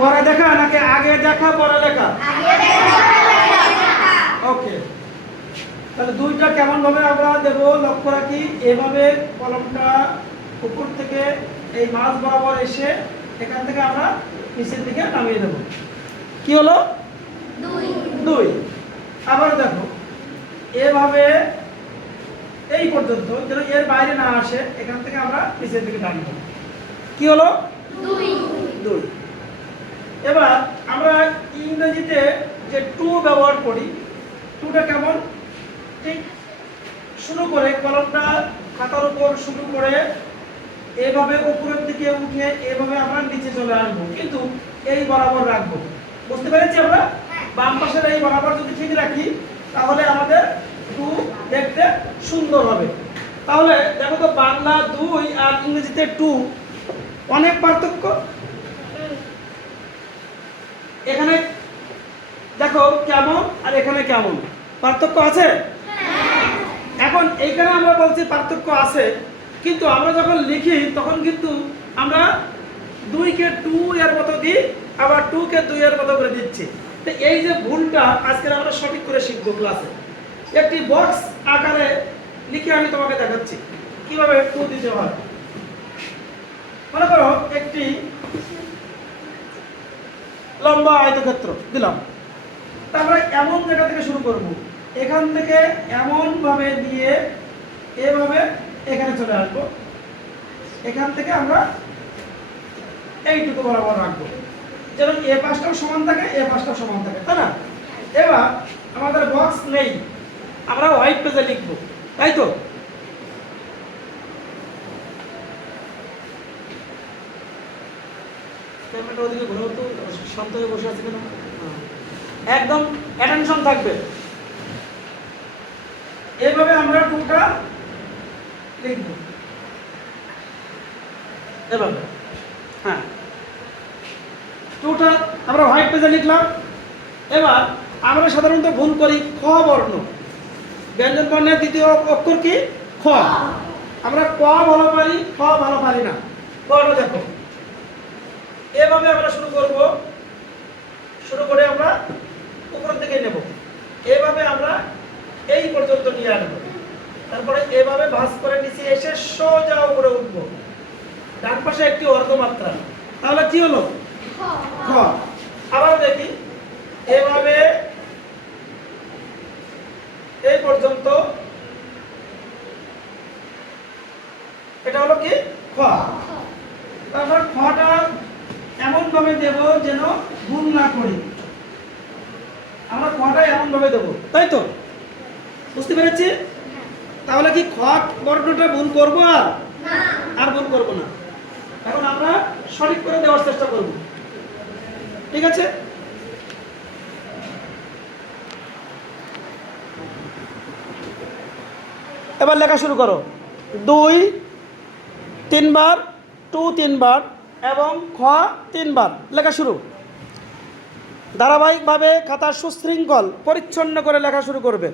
পরে দেখা নাকি আগে দেখা পরে লেখা? ওকে, তাহলে দুইটা কেমন ভাবে আমরা দেব লক্ষ্য রাখি। এভাবে কলমটা উপর থেকে এই মাঝ বরাবর এসে এখান থেকে আমরা নিচের দিকে নামিয়ে দেব। কি হলো? 2। আবার দেখো এভাবে এই পর্যন্ত যেন এর বাইরে না আসে, এখান থেকে আমরা নিচের দিকে টানবো। কি হলো? 2। এবার আমরা ইংরেজিতে যে টু ব্যবহার করি, টুটা কেমন? ঠিক শুরু করে কলমটা খাতার উপর শুরু করে এভাবে উপরের দিকে উঠে এভাবে আমরা নিচে চলে আসবো, কিন্তু এই বরাবর রাখবো। বুঝতে পেরেছি আমরা? বাম পাশের এই বরাবর যদি ঠিক রাখি তাহলে আমাদের টু দেখতে সুন্দর হবে। তাহলে দেখো তো, বাংলা 2 আর ইংরেজিতে 2 অনেক পার্থক্য। এখানে দেখো কেমন আর এখানে কেমন পার্থক্য আছে। এখন এইখানে আমরা বলছি পার্থক্য আছে, কিন্তু আমরা যখন লিখি তখন কিন্তু আমরা 2 কে 2 এর মতো দিই, আবার 2 কে 2 এর মতো করে দিচ্ছি। তো এই যে ভুলটা আজকে আমরা সঠিক করে শিখবো ক্লাসে। একটি বক্স আকারে লিখে আমি তোমাকে দেখাচ্ছি কিভাবে 2 দিতে হয়। মনে করো একটি লম্বা আয়তক্ষেত্র দিলাম, তারপরে এমন জায়গা থেকে শুরু করব, এখান থেকে এমন ভাবে দিয়ে এভাবে এখানে চলে আসবো, এখান থেকে আমরা এইটুকু বরাবর রাখবো যেন এ পাশটাও সমান থাকে এ পাশটাও সমান থাকে, তাই না? এবার আমাদের বক্স নেই, আমরা হোয়াইট পেজে লিখবো, তাই তো? ওদিকে ঘুরেও তো শান্ত হয়ে বসে আছে কেন? একদম অ্যাটেনশন থাকবে। এইভাবে আমরা টুটা লিখব, এভাবে। হ্যাঁ, টুটা আমরা হোয়াইট পেজে লিখলাম। এবার আমরা সাধারণত ভুল করি খ বর্ণ, ব্যঞ্জন বর্ণের দ্বিতীয় অক্ষর কি? খ। আমরা ক ভালো পারি, খ ভালো পারি না। বর্ণ দেখো এভাবে আমরা শুরু করব, শুরু করে আমরা উপরের দিকে নেব, এভাবে আমরা এই পর্যন্ত নিয়ে আসবো, তারপরে এভাবে ভাঁজ করে নিচে এসে সোজা উপরে উঠবো, ডান পাশে একটি অর্ধমাত্রা, তাহলে কি হলো? খ। আবার দেখি এভাবে এই পর্যন্ত, এটা হলো কি? খ। তারপর খটা এমন ভাবে দেব যেন ভুল না করি, আমরা খটা এমন ভাবে দেবো, তাই তো? বুঝতে পেরেছি? তাহলে কি খ বর্ণটা ভুল করবো? আর ভুল করবো না। এখন আমরা সঠিক করে দেওয়ার চেষ্টা করব, ঠিক আছে? এবার লেখা শুরু করো। 2 3 বার, 2 3 বার এবং খ 3 বার লেখা শুরু। ধারাবাহিকভাবে খাতার সুশৃঙ্খল পরিচ্ছন্ন করে লেখা শুরু করবে।